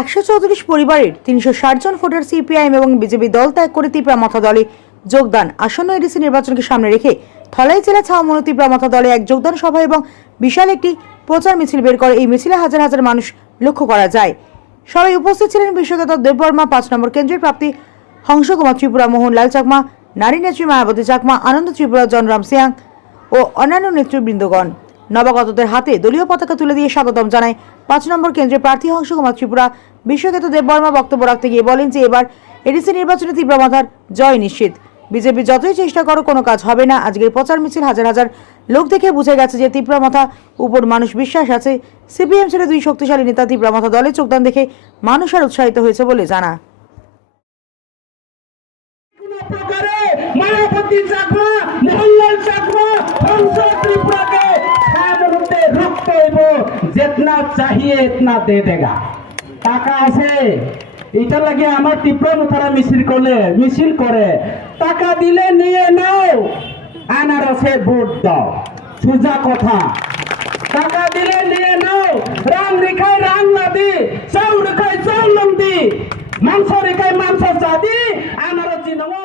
134 পরিবারের 360 জন voter CPIM এবং BJP দল ত্যাগ করে তিপ্রামাথা দলে যোগদান। আসন্ন এডিসি নির্বাচনকে সামনে রেখে ধলাই জেলা ছাউমনো তিপ্রামাথা দলে এক যোগদান সভা এবং বিশাল একটি প্রচার মিছিল বের করে। এই মিছিলে হাজার হাজার মানুষ লক্ষ্য করা যায়। সবাই উপস্থিত ছিলেন বিশ্বখ্যাত দেববর্মা 5 নম্বর কেন্দ্রের প্রাপ্তি হংসকুমার ত্রিপুরা, মোহনলাল চাকমা, নারী নেত্রী মায়াবতী চাকমা, আনন্দ ত্রিপুরা, জনরাম সিয়াং ও অন্যান্য নেতৃবৃন্দগণ। নবাগতদের হাতে দলীয় পতাকা তুলে দিয়ে স্বাগতম জানায় 5 নম্বর কেন্দ্রের প্রার্থী হংসকুমার ত্রিপুরা। বিশ্বখ্যাত দেববর্মা বক্তব্য রাখতে গিয়ে বলেন যে এবার এডিসি নির্বাচনে তিপ্রামাথার জয় নিশ্চিত। বিজেপি যতই চেষ্টা করো কোনো কাজ হবে না। আজকের প্রচার মিছিল হাজার হাজার লোক দেখে বুঝে গেছে যে তিপ্রামাথা উপর মানুষ বিশ্বাস আছে। সিপিএম ছিল 2 শক্তিশালী নেতা। তিপ্রামাথা দলে যোগদান দেখে মানুষ আর উৎসাহিত হয়েছে বলে জানা। मायावती चाकमा, मोहनलाल चाकमा, हंस त्रिपुरा के सामने रक्त हो, जितना चाहिए इतना दे देगा। टाका আছে এটা লাগে আমার তিপ্রামাথারা মিছিল করে টাকা দিলে নিয়ে নাও, আনারসে ভোট দাও, সুজা কথা। টাকা দিলে নিয়ে নাও, রাং রেখায় রাং লাদি, চাউল রেখায় চাউল লন্দি, মাংস রেখায় মাংস চাদি, আনারস দিনও